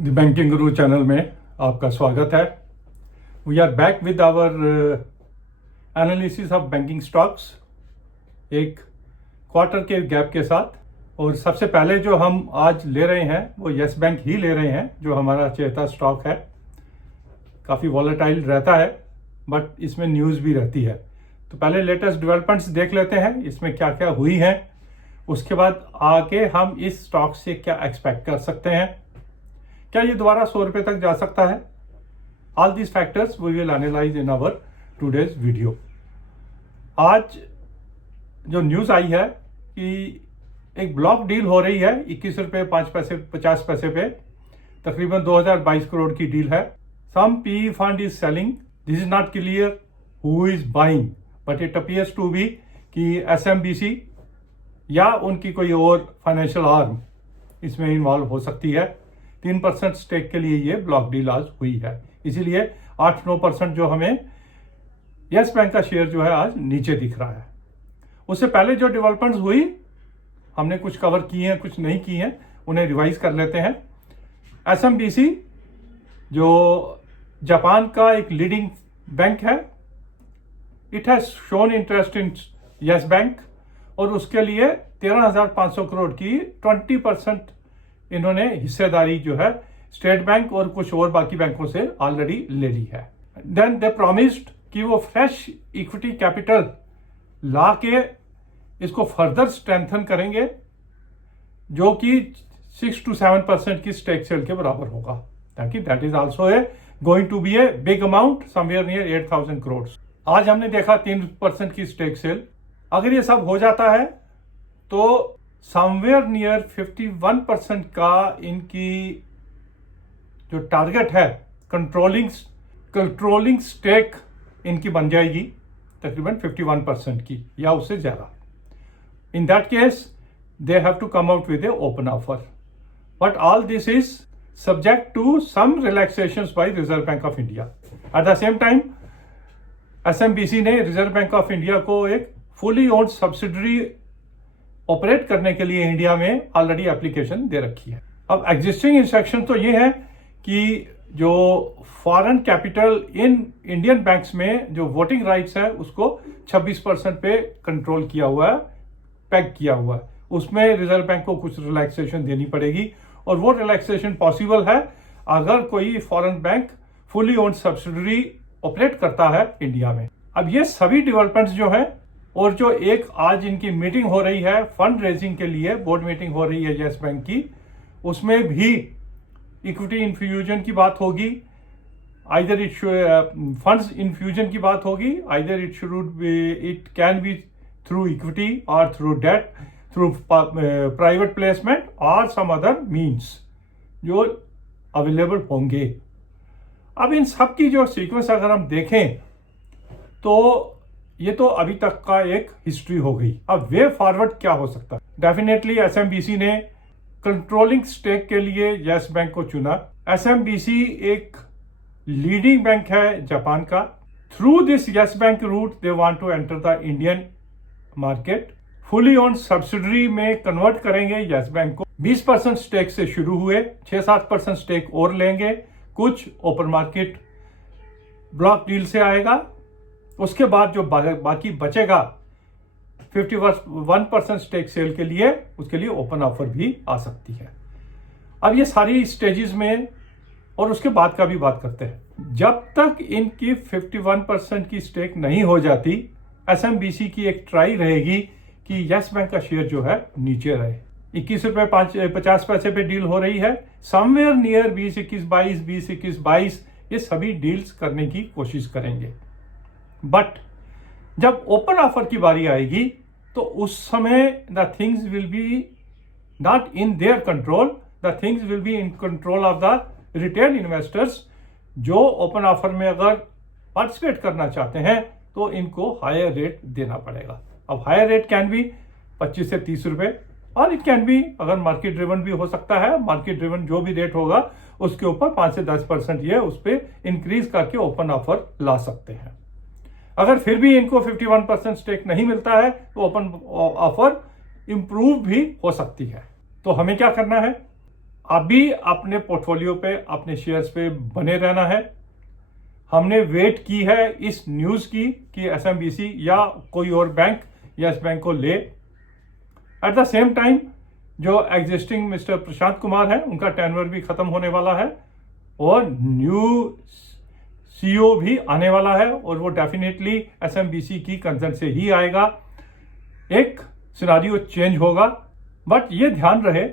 The banking Guru channel में आपका स्वागत है। We are back with our analysis of banking stocks एक क्वार्टर के गैप के साथ। और सबसे पहले जो हम आज ले रहे हैं वो यस बैंक ही ले रहे हैं, जो हमारा चहेता स्टॉक है। काफ़ी वॉलेटाइल रहता है बट इसमें न्यूज़ भी रहती है। तो पहले लेटेस्ट डेवलपमेंट्स देख लेते हैं, इसमें क्या क्या हुई हैं। उसके बाद आगे हम इस स्टॉक से क्या एक्सपेक्ट कर सकते हैं। क्या ये दोबारा 100 रुपये तक जा सकता है? All these factors we will analyse in our today's video. आज जो न्यूज़ आई है कि एक ब्लॉक डील हो रही है 21 रुपये 5 पैसे 50 पैसे पे, तकरीबन 2022 करोड़ की डील है। Some P fund is selling, this is not clear who is buying, but it appears to be कि एसएमबीसी या उनकी कोई और फाइनेंशियल आर्म इसमें इन्वॉल्व हो सकती है। 3% स्टेक के लिए ये ब्लॉक डील आज हुई है, इसीलिए 8-9% जो हमें यस बैंक का शेयर जो है आज नीचे दिख रहा है। उससे पहले जो डेवलपमेंट्स हुई हमने कुछ कवर की हैं, कुछ नहीं की हैं, उन्हें रिवाइज कर लेते हैं। एसएमबीसी जो जापान का एक लीडिंग बैंक है, it has shown interest in Yes bank और उसके लिए 13,500 करोड़ की 20% इन्होंने हिस्सेदारी जो है स्टेट बैंक और कुछ और बाकी बैंकों से ऑलरेडी ले ली है। देन दे प्रॉमिस्ड कि वो फ्रेश इक्विटी कैपिटल ला के इसको फर्दर स्ट्रेंथन करेंगे, जो कि 6 to 7% की स्टेक सेल के बराबर होगा, ताकि that is also going to be a big amount, somewhere near 8,000 crore. आज हमने देखा 3% की स्टेक सेल। अगर ये सब हो जाता है तो समवेयर नियर 51% का इनकी जो टारगेट है कंट्रोलिंग स्टेक इनकी बन जाएगी, तकरीबन 51% की या उससे ज्यादा। In that case they have to come out with a open offer, but all this is subject to some relaxations by Reserve Bank of India. At the same time SMBC ने Reserve Bank of India को एक fully owned subsidiary operate करने के लिए India में already application दे रखी है। अब एग्जिस्टिंग इंस्ट्रक्शन तो ये है कि जो foreign capital in Indian banks में जो वोटिंग राइट्स है उसको 26% पे कंट्रोल किया हुआ है, पैक किया हुआ है। उसमें रिजर्व बैंक को कुछ रिलैक्सेशन देनी पड़ेगी और वो रिलैक्सेशन पॉसिबल है अगर कोई foreign bank fully owned subsidiary operate करता है इंडिया में। अब ये सभी डेवलपमेंट्स जो है और जो एक आज इनकी मीटिंग हो रही है फंड रेजिंग के लिए, बोर्ड मीटिंग हो रही है यस बैंक की, उसमें भी इक्विटी इन्फ्यूजन की बात होगी, आइदर इट फंड्स इन्फ्यूजन की बात होगी, either it can be through equity और through debt, through private placement और सम अदर मीन्स जो अवेलेबल होंगे। अब इन सब की जो सीक्वेंस अगर हम देखें तो ये तो अभी तक का एक हिस्ट्री हो गई। अब वे फॉरवर्ड क्या हो सकता है? डेफिनेटली एसएमबीसी ने कंट्रोलिंग स्टेक के लिए यस बैंक को चुना। एसएमबीसी एक लीडिंग बैंक है जापान का। Through this Yes Bank route they want to enter the Indian market. Fully owned subsidiary में कन्वर्ट करेंगे यस बैंक को। 20% स्टेक से शुरू हुए, 6-7% स्टेक और लेंगे, कुछ ओपन मार्केट ब्लॉक डील से आएगा। उसके बाद जो बाकी बचेगा 51% स्टेक सेल के लिए, उसके लिए ओपन ऑफर भी आ सकती है। अब ये सारी स्टेजेस में और उसके बाद का भी बात करते हैं। जब तक इनकी 51% की स्टेक नहीं हो जाती, एसएमबीसी की एक ट्राई रहेगी कि यस बैंक का शेयर जो है नीचे रहे। 21 रुपये 50 पैसे पे डील हो रही है, समवेयर नियर 20-21-22 ये सभी डील्स करने की कोशिश करेंगे। बट जब ओपन ऑफर की बारी आएगी तो उस समय the things will be not in their control, the things will be in control of the retail investors, जो ओपन ऑफर में अगर पार्टिसिपेट करना चाहते हैं तो इनको हायर रेट देना पड़ेगा। अब हायर रेट कैन बी 25 से 30 रुपए और इट कैन बी, अगर मार्केट ड्रिवन भी हो सकता है, मार्केट ड्रिवन जो भी रेट होगा उसके ऊपर 5 से 10% ये उस पर इंक्रीज करके ओपन ऑफर ला सकते हैं। अगर फिर भी इनको 51% स्टेक नहीं मिलता है तो ओपन ऑफर इंप्रूव भी हो सकती है। तो हमें क्या करना है? अभी अपने पोर्टफोलियो पे, अपने शेयर्स पे बने रहना है। हमने वेट की है इस न्यूज़ की कि एसएमबीसी या कोई और बैंक यस बैंक को ले। एट द सेम टाइम जो एग्जिस्टिंग मिस्टर प्रशांत कुमार है, उनका टेन्योर भी खत्म होने वाला है और न्यू सीईओ भी आने वाला है और वो डेफिनेटली एसएमबीसी की कंसर्न से ही आएगा। एक सिनारियो चेंज होगा, बट ये ध्यान रहे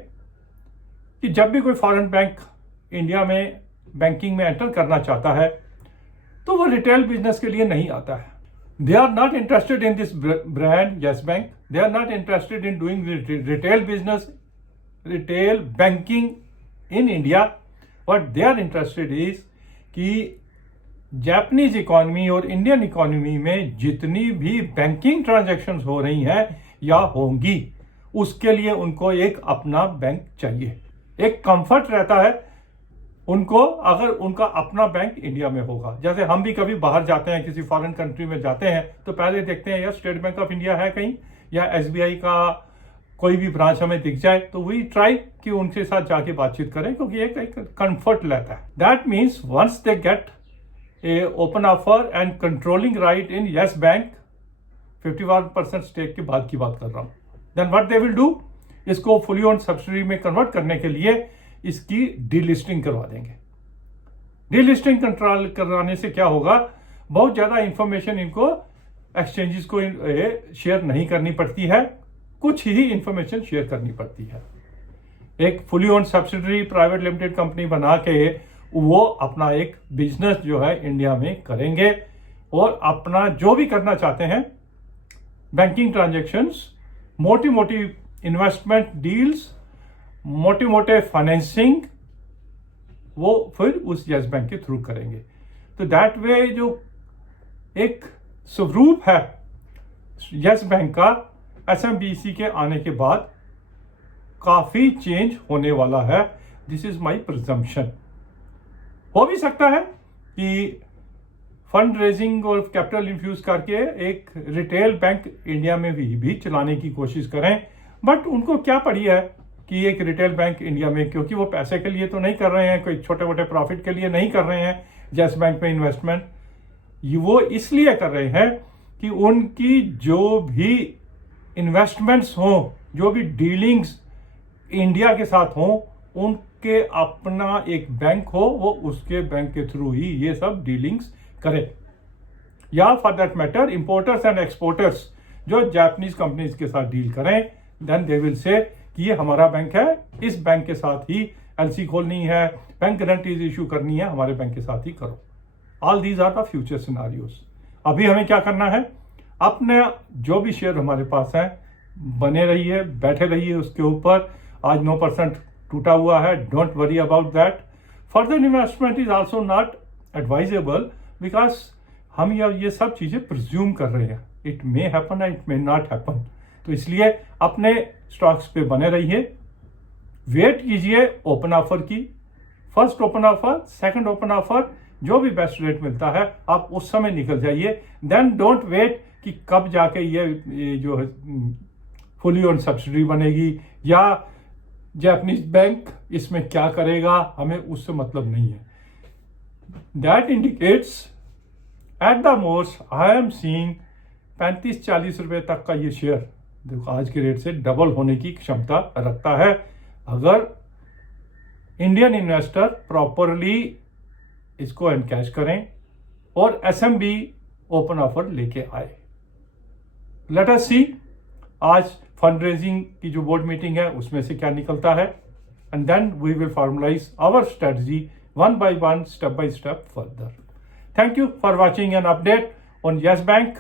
कि जब भी कोई फॉरेन बैंक इंडिया में बैंकिंग में एंटर करना चाहता है तो वो रिटेल बिजनेस के लिए नहीं आता है। They are not interested in this brand Yes Bank, they are not interested in doing retail business, retail banking in India. What they are interested is कि जापानीज इकोनॉमी और इंडियन इकोनॉमी में जितनी भी बैंकिंग ट्रांजैक्शंस हो रही हैं या होंगी, उसके लिए उनको एक अपना बैंक चाहिए। एक कंफर्ट रहता है उनको अगर उनका अपना बैंक इंडिया में होगा। जैसे हम भी कभी बाहर जाते हैं, किसी फॉरेन कंट्री में जाते हैं, तो पहले देखते हैं यार स्टेट बैंक ऑफ इंडिया है कहीं, या एसबीआई का कोई भी ब्रांच हमें दिख जाए तो वी ट्राई कि उनके साथ जाके बातचीत करें, क्योंकि एक कंफर्ट रहता है। That means once they get a open offer and controlling right in Yes Bank, 51% stake के बाद की बात कर रहा हूं, then what they will do, इसको फुली ओन्ड सब्सिडरी में कन्वर्ट करने के लिए इसकी डीलिस्टिंग करवा देंगे। डीलिस्टिंग कंट्रोल कराने से क्या होगा, बहुत ज्यादा इंफॉर्मेशन इनको एक्सचेंजेस को शेयर नहीं करनी पड़ती है, कुछ ही इंफॉर्मेशन शेयर करनी पड़ती है। एक fully owned subsidiary private limited company बना के वो अपना एक बिजनेस जो है इंडिया में करेंगे और अपना जो भी करना चाहते हैं बैंकिंग ट्रांजैक्शंस, मोटी मोटी इन्वेस्टमेंट डील्स, मोटे मोटे फाइनेंसिंग, वो फिर उस यस बैंक के थ्रू करेंगे। तो दैट वे जो एक स्वरूप है यस बैंक का एसएमबीसी के आने के बाद काफी चेंज होने वाला है। This is my presumption. हो भी सकता है कि फंड रेजिंग और कैपिटल इन्फ्यूज करके एक रिटेल बैंक इंडिया में भी चलाने की कोशिश करें, बट उनको क्या पड़ी है कि एक रिटेल बैंक इंडिया में, क्योंकि वो पैसे के लिए तो नहीं कर रहे हैं, कोई छोटे मोटे प्रॉफिट के लिए नहीं कर रहे हैं यस बैंक में इन्वेस्टमेंट, वो इसलिए कर रहे हैं कि उनकी जो भी इन्वेस्टमेंट्स हों, जो भी डीलिंग्स इंडिया के साथ हों, उनके अपना एक बैंक हो, वो उसके बैंक के थ्रू ही ये सब डीलिंग्स करे। या for that matter importers and exporters जो जापानीज कंपनीज के साथ डील करें, देन दे विल से कि ये हमारा बैंक है, इस बैंक के साथ ही एलसी खोलनी है, बैंक गारंटीज इशू करनी है, हमारे बैंक के साथ ही करो। All these are the future scenarios. अभी हमें क्या करना है, अपने जो भी शेयर हमारे पास है बने रहिए, बैठे रहिए उसके ऊपर। आज 9% टूटा हुआ है, don't worry about that. Further investment is also not advisable because हम ये सब चीजें प्रिज्यूम कर रहे हैं, it may happen it may not happen. तो इसलिए अपने स्टॉक्स पे बने रहिए, वेट कीजिए ओपन ऑफर की, first open offer, second open offer, जो भी बेस्ट रेट मिलता है आप उस समय निकल जाइए। देन डोंट वेट कि कब जाके ये जो है फुली ऑन सब्सिडी बनेगी या जापानीज बैंक इसमें क्या करेगा, हमें उससे मतलब नहीं है। That indicates at the most I am seeing 35-40 रुपए तक का ये शेयर देखो आज के रेट से डबल होने की क्षमता रखता है, अगर इंडियन इन्वेस्टर प्रॉपरली इसको एनकैश करें और एसएमबी ओपन ऑफर लेके आए। लेट अस सी आज फंड रेजिंग की जो बोर्ड मीटिंग है उसमें से क्या निकलता है, and then we will formulise our strategy one by one, step by step further. Thank you for watching an update on Yes bank.